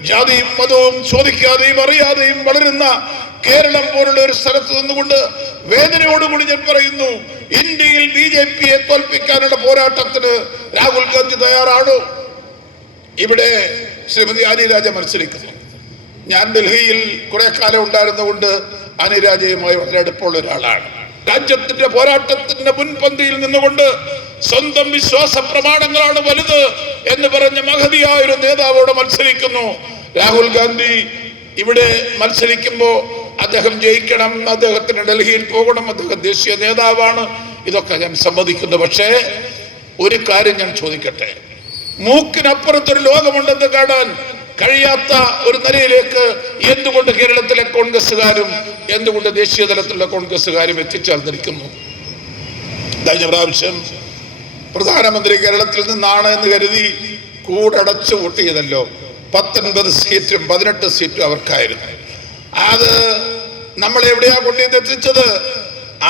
ജാതിയും മതവും ചോദിക്കാതെയും അറിയാതെയും വളരുന്ന കേരളം പോലുള്ള ഒരു സ്ഥലത്ത് നിന്നുകൊണ്ട് വേദനയോടുകൂടി ഞാൻ പറയുന്നു, ഇന്ത്യയിൽ BJPയെ തോൽപ്പിക്കാനുള്ള പോരാട്ടത്തിന് രാഹുൽ ഗാന്ധി തയ്യാറാണോ? ഇവിടെ ശ്രീമതി അനിരാജ മത്സരിക്കുന്നു. ഞാൻ ഡൽഹിയിൽ കുറെ കാലം ഉണ്ടായിരുന്നുകൊണ്ട് അനിരാജയുമായി വളരെ അടുപ്പമുള്ള ഒരാളാണ്. രാജ്യത്തിന്റെ പോരാട്ടത്തിന്റെ മുൻപന്തിയിൽ നിന്നുകൊണ്ട് സ്വന്തം വിശ്വാസ പ്രമാണങ്ങളാണ് വലുത് എന്ന് പറഞ്ഞ മഹതിയായ ഒരു നേതാവോട് മത്സരിക്കുന്നു രാഹുൽ ഗാന്ധി. ഇവിടെ മത്സരിക്കുമ്പോ അദ്ദേഹം ജയിക്കണം, അദ്ദേഹത്തിന് ഡൽഹിയിൽ പോകണം, അദ്ദേഹം ദേശീയ നേതാവാണ്, ഇതൊക്കെ ഞാൻ സമ്മതിക്കുന്നു. പക്ഷേ ഒരു കാര്യം ഞാൻ ചോദിക്കട്ടെ, മൂക്കിനപ്പുറത്തൊരു ലോകമുണ്ടെന്ന് കാണാൻ കഴിയാത്ത ഒരു നിലയിലേക്ക് എന്തുകൊണ്ട് കേരളത്തിലെ കോൺഗ്രസ്സുകാരും എന്തുകൊണ്ട് ദേശീയ തലത്തിലുള്ള കോൺഗ്രസ്സുകാരും എത്തിച്ചേർന്നിരിക്കുന്നു? കഴിഞ്ഞ പ്രാവശ്യം പ്രധാനമന്ത്രി കേരളത്തിൽ നിന്നാണ് എന്ന് കരുതി കൂടടച്ചു വോട്ട് ചെയ്തല്ലോ. 19 സീറ്റും 18 സീറ്റും അവർക്കായിരുന്നു. അത് നമ്മൾ എവിടെയാ കൊണ്ടെത്തിച്ചത്?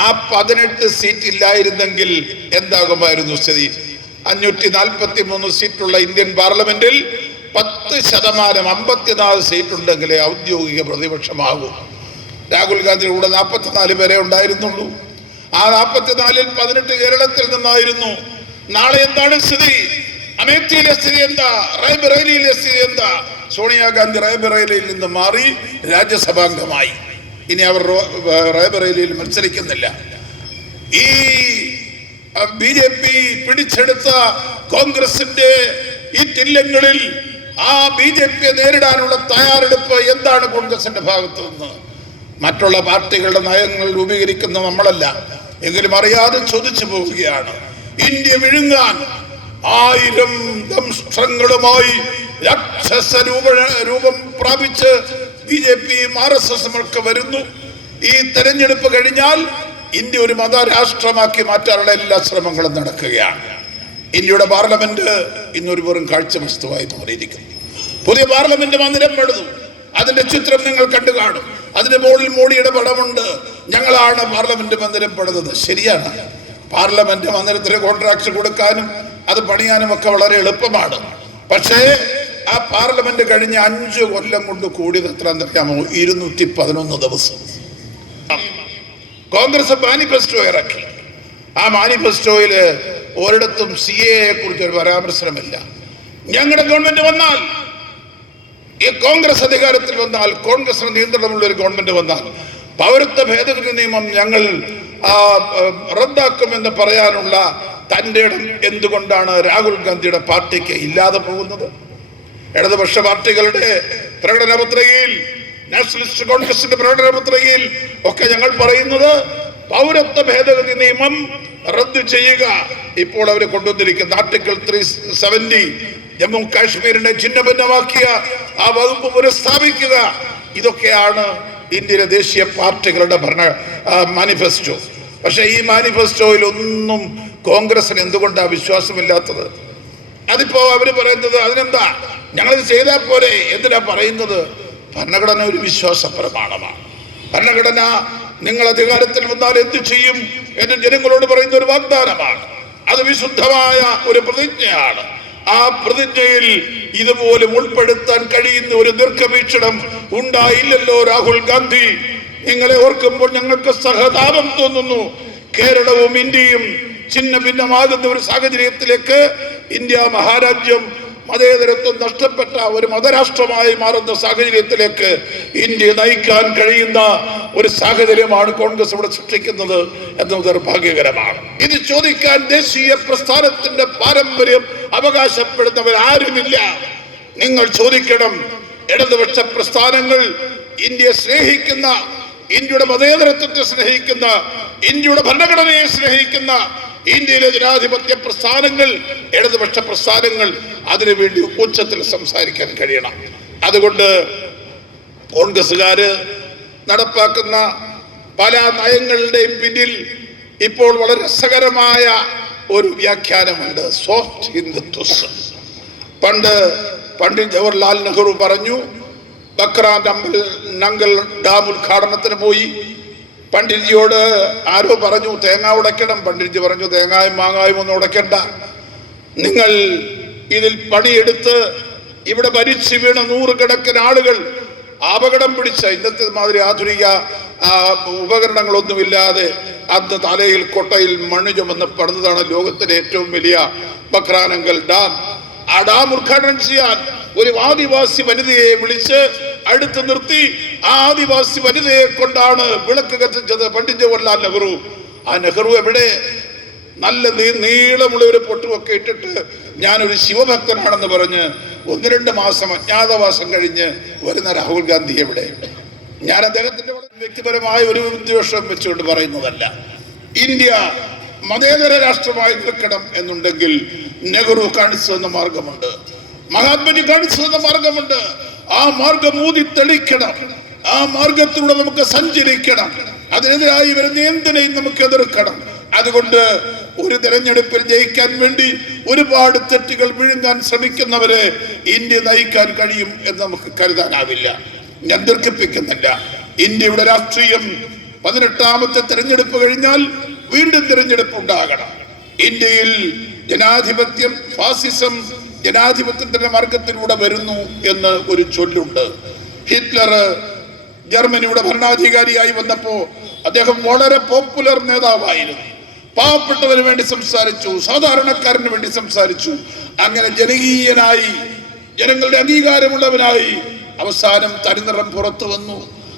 ആ 18 സീറ്റ് ഇല്ലായിരുന്നെങ്കിൽ എന്താകുമായിരുന്നു സ്ഥിതി? 543 സീറ്റുള്ള ഇന്ത്യൻ പാർലമെന്റിൽ 10% 54 സീറ്റ് ഉണ്ടെങ്കിലേ ഔദ്യോഗിക പ്രതിപക്ഷമാകൂ. രാഹുൽ ഗാന്ധിയുടെ കൂടെ 44 പേരെ ഉണ്ടായിരുന്നുള്ളൂ. ആ 44-ൽ 18 കേരളത്തിൽ നിന്നായിരുന്നു. നാളെ എന്താണ് സ്ഥിതി? അമേഠിയിലെ സ്ഥിതി എന്താ? റായ്ബറേലിയിലെ സ്ഥിതി എന്താ? സോണിയാഗാന്ധി റായ്ബറേലിയിൽ നിന്ന് മാറി രാജ്യസഭാംഗമായി. ഇനി അവർ റായ്ബറേലിയിൽ മത്സരിക്കുന്നില്ല. ഈ BJP പിടിച്ചെടുത്ത കോൺഗ്രസിന്റെ ഈ ടില്ലങ്ങളിൽ ആ BJPയെ നേരിടാനുള്ള തയ്യാറെടുപ്പ് എന്താണ് കോൺഗ്രസിന്റെ ഭാഗത്തു നിന്ന്? മറ്റുള്ള പാർട്ടികളുടെ നയങ്ങൾ രൂപീകരിക്കുന്ന നമ്മളല്ല, എങ്കിലും അറിയാതെ ചോദിച്ചു പോവുകയാണ്. ഇന്ത്യ വിഴുങ്ങാൻ 1000 ദംഷ്ട്രങ്ങളുമായി രാക്ഷസ രൂപം പ്രാപിച്ച് BJPയും RSSും ഒക്കെ വരുന്നു. ഈ തെരഞ്ഞെടുപ്പ് കഴിഞ്ഞാൽ ഇന്ത്യ ഒരു മതരാഷ്ട്രമാക്കി മാറ്റാനുള്ള എല്ലാ ശ്രമങ്ങളും നടക്കുകയാണ്. ഇന്ത്യയുടെ പാർലമെന്റ് ഇന്നൊരു വെറും കാഴ്ച വസ്തുവായി മാറിയിരിക്കുന്നു. പുതിയ പാർലമെന്റ് മന്ദിരം പണിതു. അതിന്റെ ചിത്രം നിങ്ങൾ കണ്ടു കാണും. അതിന്റെ മുകളിൽ മോഡിയുടെ പടമുണ്ട്. ഞങ്ങളാണ് പാർലമെന്റ് മന്ദിരം പണിതത്. ശരിയാണ്, പാർലമെന്റ് മന്ദിരത്തിന് കോൺട്രാക്ട് കൊടുക്കാനും അത് പണിയാനും ഒക്കെ വളരെ എളുപ്പമാണ്. പക്ഷേ ആ പാർലമെന്റ് കഴിഞ്ഞ 5 കൊല്ലം കൊണ്ട് കൂടിയത് എത്രയാണെന്നറിയാമോ? 211 ദിവസം. കോൺഗ്രസ് മാനിഫെസ്റ്റോ ഇറക്കി. ആ മാനിഫെസ്റ്റോയില് ഒരിടത്തും CAA കുറിച്ച് ഒരു പരാമർശനമില്ല. ഞങ്ങളുടെ ഗവൺമെന്റ് വന്നാൽ, ഈ കോൺഗ്രസ് അധികാരത്തിൽ വന്നാൽ, കോൺഗ്രസിന് നിയന്ത്രണമുള്ള ഒരു ഗവൺമെന്റ് വന്നാൽ പൗരത്വ ഭേദഗതി നിയമം ഞങ്ങൾ റദ്ദാക്കുമെന്ന് പറയാനുള്ള തന്റെ ഇടം എന്തുകൊണ്ടാണ് രാഹുൽ ഗാന്ധിയുടെ പാർട്ടിക്ക് ഇല്ലാതെ പോകുന്നത്? ഇടതുപക്ഷ പാർട്ടികളുടെ പ്രകടന പത്രികയിൽ, നാഷണലിസ്റ്റ് കോൺഗ്രസിന്റെ പ്രകടന പത്രികയിൽ ഒക്കെ ഞങ്ങൾ പറയുന്നത് പൗരത്വ ഭേദഗതി നിയമം റദ്ദു ചെയ്യുക. ഇപ്പോൾ അവർ കൊണ്ടുവന്നിരിക്കുന്ന ആർട്ടിക്കിൾ 370 ജമ്മു കാശ്മീരിനെ ഛിന്നഭിന്നമാക്കിയ ആ വകുപ്പ് പുനഃസ്ഥാപിക്കുക. ഇതൊക്കെയാണ് ഇന്ത്യയിലെ ദേശീയ പാർട്ടികളുടെ മാനിഫെസ്റ്റോ. പക്ഷെ ഈ മാനിഫെസ്റ്റോയിൽ ഒന്നും കോൺഗ്രസിന് എന്തുകൊണ്ടാണ് വിശ്വാസമില്ലാത്തത്? അതിപ്പോ അവര് പറയുന്നത് അതിനെന്താ, ഞങ്ങളിത് ചെയ്താൽ പോരെ. എന്തിനാ പറയുന്നത്? ഭരണഘടന ഒരു വിശ്വാസ പ്രമാണമാണ്. ഭരണഘടന നിങ്ങൾ അധികാരത്തിൽ വന്നാൽ എന്ത് ചെയ്യും എന്ന് ജനങ്ങളോട് പറയുന്ന ഒരു വാഗ്ദാനമാണ്. അത് വിശുദ്ധമായ ഒരു പ്രതിജ്ഞയാണ്. ആ പ്രതിജ്ഞയിൽ ഇതുപോലെ ഉൾപ്പെടുത്താൻ കഴിയുന്ന ഒരു ദീർഘവീക്ഷണം ഉണ്ടായില്ലല്ലോ രാഹുൽ ഗാന്ധി. നിങ്ങളെ ഓർക്കുമ്പോൾ ഞങ്ങൾക്ക് സഹതാപം തോന്നുന്നു. കേരളവും ഇന്ത്യയും ഛിന്ന ഭിന്നമാകുന്ന ഒരു സാഹചര്യത്തിലേക്ക് ഇന്ത്യ മഹാരാജ്യം മതേതരത്വം നഷ്ടപ്പെട്ട ഒരു മതരാഷ്ട്രമായി മാറുന്ന സാഹചര്യത്തിലേക്ക് ഇന്ത്യ നയിക്കാൻ കഴിയുന്ന ഒരു സാഹചര്യമാണ് കോൺഗ്രസ് ഇവിടെ സൃഷ്ടിക്കുന്നത് എന്നത് നിർഭാഗ്യകരമാണ്. ഇത് ചോദിക്കാൻ ദേശീയ പ്രസ്ഥാനത്തിന്റെ പാരമ്പര്യം അവകാശപ്പെടുന്നവരാരുമില്ല. നിങ്ങൾ ചോദിക്കണം. ഇടതുപക്ഷ പ്രസ്ഥാനങ്ങൾ ഇന്ത്യയെ സ്നേഹിക്കുന്ന, ഇന്ത്യയുടെ മതേതരത്വത്തെ സ്നേഹിക്കുന്ന, ഇന്ത്യയുടെ ഭരണഘടനയെ സ്നേഹിക്കുന്ന ഇന്ത്യയിലെ ജനാധിപത്യ പ്രസ്ഥാനങ്ങൾ, ഇടതുപക്ഷ പ്രസ്ഥാനങ്ങൾ അതിനുവേണ്ടി ഉച്ചത്തിൽ സംസാരിക്കാൻ കഴിയണം. അതുകൊണ്ട് കോൺഗ്രസ്സുകാര് നടപ്പാക്കുന്ന പല നയങ്ങളുടെയും പിന്നിൽ ഇപ്പോൾ വളരെ രസകരമായ ഒരു വ്യാഖ്യാനമുണ്ട്, സോഫ്റ്റ് ഹിന്ദുത്വം. പണ്ഡിറ്റ് ജവഹർലാൽ നെഹ്റു പറഞ്ഞു, ബക്ര നങ്കൽ ഡാം ഉദ്ഘാടനത്തിന് പോയി. പണ്ഡിറ്റ്ജിയോട് ആരോ പറഞ്ഞു തേങ്ങ ഉടയ്ക്കണം. പണ്ഡിറ്റ്ജി പറഞ്ഞു തേങ്ങായും മാങ്ങായും ഒന്നും ഉടയ്ക്കണ്ട, നിങ്ങൾ ഇതിൽ പണിയെടുത്ത് ഇവിടെ മരിച്ചു വീണ നൂറുകണക്കിന് ആളുകൾ അപകടം പിടിച്ച, ഇന്നത്തെ മാതിരി ആധുനിക ഉപകരണങ്ങളൊന്നുമില്ലാതെ അന്ന് തലയിൽ കൊട്ടയിൽ മണ്ണ് ചുമന്ന് പണിതാണ് ലോകത്തിലെ ഏറ്റവും വലിയ ബക്രാനങ്കൽ ഡാം. ആ ഡാം ഉദ്ഘാടനം ചെയ്യാൻ ഒരു ആദിവാസി വനിതയെ വിളിച്ച് അടുത്ത് നിർത്തി ആ ആദിവാസി വനിതയെ കൊണ്ടാണ് വിളക്ക് കത്തിച്ചത് പണ്ഡിറ്റ് ജവഹർലാൽ നെഹ്റു. ആ നെഹ്റു എവിടെ? നല്ല നീളമുള്ള ഒരു പൊട്ടുമൊക്കെ ഇട്ടിട്ട് ഞാനൊരു ശിവഭക്തനാണെന്ന് പറഞ്ഞ് 1-2 മാസം അജ്ഞാതവാസം കഴിഞ്ഞ് വരുന്ന രാഹുൽ ഗാന്ധി എവിടെ? ഞാൻ അദ്ദേഹത്തിന്റെ വ്യക്തിപരമായ ഒരു വിദ്വേഷം വെച്ചുകൊണ്ട് പറയുന്നതല്ല. ഇന്ത്യ മതേതര രാഷ്ട്രമായി നിൽക്കണം എന്നുണ്ടെങ്കിൽ നെഹ്റു കാണിച്ചു തന്ന മാർഗമുണ്ട്, മഹാത്മജി കാണിച്ചു തന്ന മാർഗമുണ്ട്. ആ മാർഗം ഊതി തെളിക്കണം, ആ മാർഗത്തിലൂടെ നമുക്ക് സഞ്ചരിക്കണം. അതിനെതിരായി വരുന്ന എന്തിനേയും നമുക്ക് എതിർക്കണം. അതുകൊണ്ട് ഒരു തെരഞ്ഞെടുപ്പിൽ ജയിക്കാൻ വേണ്ടി ഒരുപാട് തെറ്റുകൾ വിഴുങ്ങാൻ ശ്രമിക്കുന്നവരെ ഇന്ത്യ നയിക്കാൻ കഴിയും എന്ന് നമുക്ക് കരുതാനാവില്ല. ഞാൻ ദീർഘിപ്പിക്കുന്നില്ല. ഇന്ത്യയുടെ രാഷ്ട്രീയം 18ാമത്തെ തെരഞ്ഞെടുപ്പ് കഴിഞ്ഞാൽ വീണ്ടും തെരഞ്ഞെടുപ്പ് ഉണ്ടാകണം. ഇന്ത്യയിൽ ജനാധിപത്യം, ഫാസിസം ജനാധിപത്യത്തിന്റെ മാർഗത്തിലൂടെ വരുന്നു എന്ന് ഒരു ചൊല്ലുണ്ട്. ഹിറ്റ്ലർ ജർമ്മനിയുടെ ഭരണാധികാരിയായി വന്നപ്പോ അദ്ദേഹം വളരെ പോപ്പുലർ നേതാവായിരുന്നു. പാവപ്പെട്ടവന് വേണ്ടി സംസാരിച്ചു, സാധാരണക്കാരന് വേണ്ടി സംസാരിച്ചു. അങ്ങനെ ജനകീയനായി, ജനങ്ങളുടെ അംഗീകാരമുള്ളവനായി അവസാനം തനിനിറം പുറത്തു വന്നു.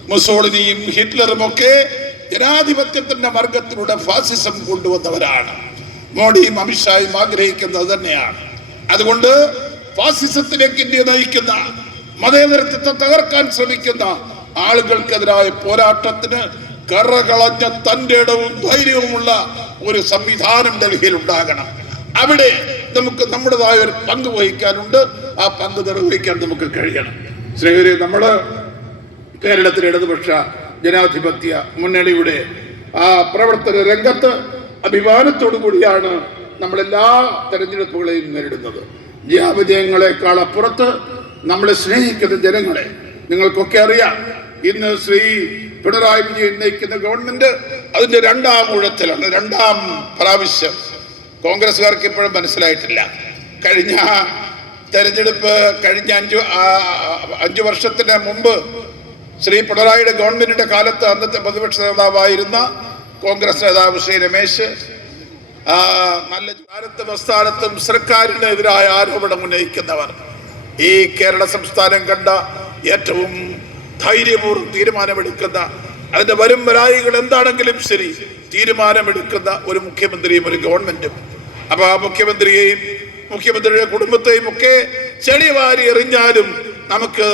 മുസോളിനിയും ഹിറ്റ്ലറും ഒക്കെ ജനാധിപത്യത്തിന്റെ മാർഗത്തിലൂടെ ഫാസിസം കൊണ്ടുവന്നവരാണ്. മോഡിയും അമിത്ഷായും ആഗ്രഹിക്കുന്നത് തന്നെയാണ്. അതുകൊണ്ട് ഫാസിസത്തിലേക്ക് ഇന്ത്യ നയിക്കുന്ന, മതേതരത്വത്തെ തകർക്കാൻ ശ്രമിക്കുന്ന ആളുകൾക്കെതിരായ പോരാട്ടത്തിന് കറകളഞ്ഞ തന്റെ ഇടവും ധൈര്യവുമുള്ള ഒരു സംവിധാനം ഡൽഹിയിൽ ഉണ്ടാകണം. അവിടെ നമുക്ക് നമ്മുടേതായ ഒരു പങ്ക് വഹിക്കാനുണ്ട്. ആ പങ്ക് നിർവഹിക്കാൻ നമുക്ക് കഴിയണം. സ്നേഹിതരെ, നമ്മുടെ കേരളത്തിലെ ഇടതുപക്ഷ ജനാധിപത്യ മുന്നണിയുടെ ആ പ്രവർത്തന രംഗത്ത് അഭിമാനത്തോടു കൂടിയാണ് നമ്മളെല്ലാ തെരഞ്ഞെടുപ്പുകളെയും നേരിടുന്നത്. ജയാവിജയങ്ങളെക്കാൾ അപ്പുറത്ത് നമ്മളെ സ്നേഹിക്കുന്ന ജനങ്ങളെ നിങ്ങൾക്കൊക്കെ അറിയാം. ഇന്ന് ശ്രീ പിണറായി വിജയൻ നയിക്കുന്ന ഗവൺമെന്റ് അതിന്റെ 2ാം ഊഴത്തിലാണ്, 2ാം പ്രാവശ്യം. കോൺഗ്രസ്സുകാർക്ക് ഇപ്പോഴും മനസ്സിലായിട്ടില്ല. കഴിഞ്ഞ തെരഞ്ഞെടുപ്പ് കഴിഞ്ഞ 5 വർഷത്തിന് മുമ്പ് ശ്രീ പിണറായിയുടെ ഗവൺമെന്റിന്റെ കാലത്ത് അന്നത്തെ പ്രതിപക്ഷ നേതാവായിരുന്ന കോൺഗ്രസ് നേതാവ് ശ്രീ രമേശ് നല്ല കാലത്തും പ്രസ്ഥാനത്തും സർക്കാരിനെതിരായ ആരോപണം ഉന്നയിക്കുന്നവർ, ഈ കേരള സംസ്ഥാനം കണ്ട ഏറ്റവും ധൈര്യപൂർവ്വം തീരുമാനമെടുക്കുന്ന, അതിന്റെ വരും വരായികൾ എന്താണെങ്കിലും ശരി തീരുമാനമെടുക്കുന്ന ഒരു മുഖ്യമന്ത്രിയും ഒരു ഗവൺമെന്റും. അപ്പൊ ആ മുഖ്യമന്ത്രിയെയും മുഖ്യമന്ത്രിയുടെ കുടുംബത്തെയും ഒക്കെ ചെളി വാരി എറിഞ്ഞാലും നമുക്ക്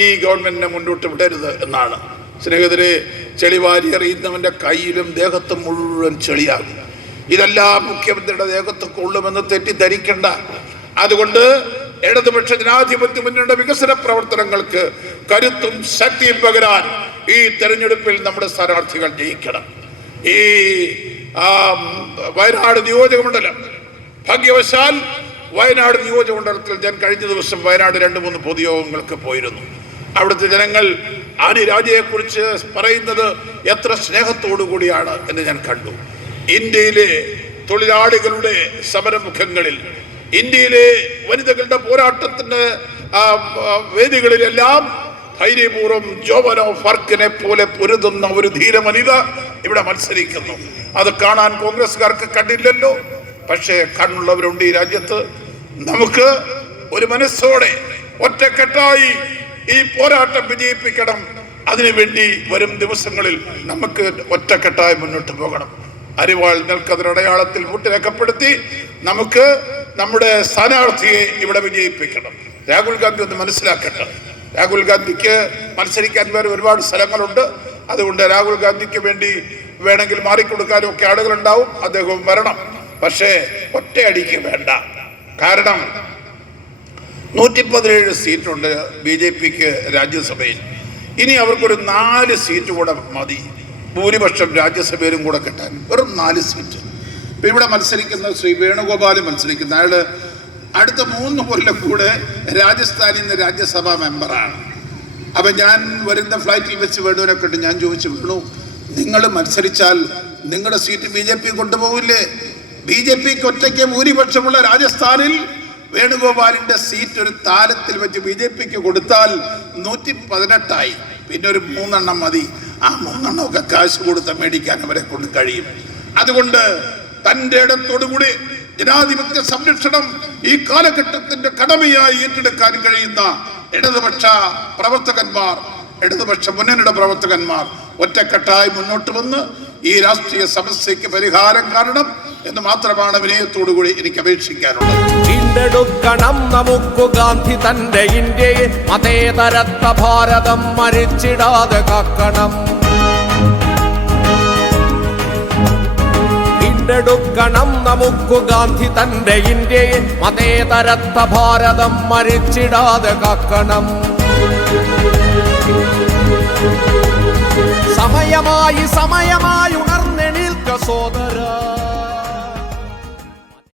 ഈ ഗവൺമെന്റിനെ മുന്നോട്ട് വിടരുത് എന്നാണ്. സ്നേഹിതരെ, ചെളി വാരി എറിയുന്നവന്റെ കയ്യിലും ദേഹത്തും മുഴുവൻ ചെളിയാകും. ഇതെല്ലാം മുഖ്യമന്ത്രിയുടെ ദേഹത്ത് കൊള്ളുമെന്ന് തെറ്റിദ്ധരിക്കണ്ട. അതുകൊണ്ട് ഇടതുപക്ഷ ജനാധിപത്യ മുന്നണിയുടെ വികസന പ്രവർത്തനങ്ങൾക്ക് കരുത്തും ശക്തിയും പകരാൻ ഈ തെരഞ്ഞെടുപ്പിൽ നമ്മുടെ സ്ഥാനാർത്ഥികൾ ജയിക്കണം. ഈ വയനാട് നിയോജകമണ്ഡലം, ഭാഗ്യവശാൽ വയനാട് നിയോജകമണ്ഡലത്തിൽ ഞാൻ കഴിഞ്ഞ ദിവസം വയനാട് 2-3 പൊതുയോഗങ്ങൾക്ക് പോയിരുന്നു. അവിടുത്തെ ജനങ്ങൾ ആനി രാജയെക്കുറിച്ച് പറയുന്നത് എത്ര സ്നേഹത്തോടു കൂടിയാണ് എന്ന് ഞാൻ കണ്ടു. ഇന്ത്യയിലെ തൊഴിലാളികളുടെ സമരമുഖങ്ങളിൽ, ഇന്ത്യയിലെ വനിതകളുടെ പോരാട്ടത്തിന്റെ വേദികളിലെല്ലാം ധൈര്യപൂർവ്വം ജോവനോ ഫർക്കിനെ പോലെ പൊരുതുന്ന ഒരു ധീരവനിത ഇവിടെ മത്സരിക്കുന്നു. അത് കാണാൻ കോൺഗ്രസ്സുകാർക്ക് കണ്ടില്ലല്ലോ. പക്ഷേ കണ്ണുള്ളവരുണ്ട് ഈ രാജ്യത്ത്. നമുക്ക് ഒരു മനസ്സോടെ ഒറ്റക്കെട്ടായി ഈ പോരാട്ടം വിജയിപ്പിക്കണം. അതിനുവേണ്ടി വരും ദിവസങ്ങളിൽ നമുക്ക് ഒറ്റക്കെട്ടായി മുന്നോട്ട് പോകണം. അരിവാൾ നെൽക്കതിരടയാളത്തിൽ മുട്ടിരക്കപ്പെടുത്തി നമുക്ക് നമ്മുടെ സ്ഥാനാർത്ഥിയെ ഇവിടെ വിജയിപ്പിക്കണം. രാഹുൽ ഗാന്ധി ഒന്ന് മനസ്സിലാക്കട്ടെ, രാഹുൽ ഗാന്ധിക്ക് മത്സരിക്കാൻ വേറെ ഒരുപാട് സ്ഥലങ്ങളുണ്ട്. അതുകൊണ്ട് രാഹുൽ ഗാന്ധിക്ക് വേണ്ടി വേണമെങ്കിൽ മാറിക്കൊടുക്കാനും ഒക്കെ ആളുകളുണ്ടാവും. അദ്ദേഹം വരണം. പക്ഷേ ഒറ്റയടിക്ക് വേണ്ട. കാരണം 117 സീറ്റുണ്ട് BJPക്ക് രാജ്യസഭയിൽ. ഇനി അവർക്കൊരു 4 സീറ്റ് കൂടെ മതി ഭൂരിപക്ഷം രാജ്യസഭയിലും കൂടെ കിട്ടാൻ. വെറും 4 സീറ്റ്. ഇപ്പം ഇവിടെ മത്സരിക്കുന്ന ശ്രീ വേണുഗോപാൽ മത്സരിക്കുന്ന അയാള് അടുത്ത 3 കൊല്ലം കൂടെ രാജസ്ഥാനിൽ നിന്ന് രാജ്യസഭാ മെമ്പറാണ്. അപ്പം ഞാൻ വരുന്ന ഫ്ലൈറ്റിൽ വെച്ച് വേണുവിനൊക്കെ ഉണ്ട്. ഞാൻ ചോദിച്ചു, വേണു, നിങ്ങൾ മത്സരിച്ചാൽ നിങ്ങളുടെ സീറ്റ് BJP കൊണ്ടുപോകില്ലേ? BJPക്ക് ഒറ്റയ്ക്ക് ഭൂരിപക്ഷമുള്ള രാജസ്ഥാനിൽ വേണുഗോപാലിന്റെ സീറ്റ് ഒരു താലത്തിൽ വെച്ച് BJPക്ക് കൊടുത്താൽ 118ആയി. പിന്നെ ഒരു 3 മതി. ആ 3 കാശ് കൊടുത്ത് മേടിക്കാൻ അവരെ കൊണ്ട് കഴിയും. അതുകൊണ്ട് തൻ്റെ ഇടത്തോടുകൂടി ജനാധിപത്യ സംരക്ഷണം ഈ കാലഘട്ടത്തിന്റെ കടമയായി ഏറ്റെടുക്കാൻ കഴിയുന്ന ഇടതുപക്ഷ പ്രവർത്തകന്മാർ, ഇടതുപക്ഷ മുന്നണിയുടെ പ്രവർത്തകന്മാർ ഒറ്റക്കെട്ടായി മുന്നോട്ട് വന്ന് ഈ രാഷ്ട്രീയ സമസ്യയ്ക്ക് പരിഹാരം കാണണം എന്ന് മാത്രമാണ് വിനയത്തോടുകൂടി എനിക്ക് അപേക്ഷിക്കാനുള്ളത്. വീണ്ടെടുക്കണം നമുക്കു ഗാന്ധി തന്റെ ഇന്ത്യയെ, മതേതരത്വ ഭാരതം മരിച്ചിടാതെ കാക്കണം. വീണ്ടെടുക്കണം നമുക്കു ഗാന്ധി തന്റെ ഇന്ത്യയെ, മതേതരത്വ ഭാരതം മരിച്ചിടാതെ കാക്കണം. സമയമായി